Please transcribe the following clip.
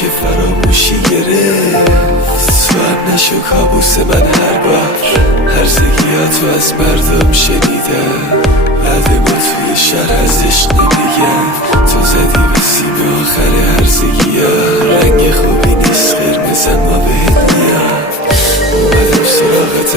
که فراموشی گرفت سوار نشو کابوس من هر بار هرزگیاتو از مردم شنیدم بعد ما توی شهر ازش نمیگم تو زدی به سیم آخر هرزگی ها رنگ خوبی نیست قرمز اما بهت میاد اومدم سراغت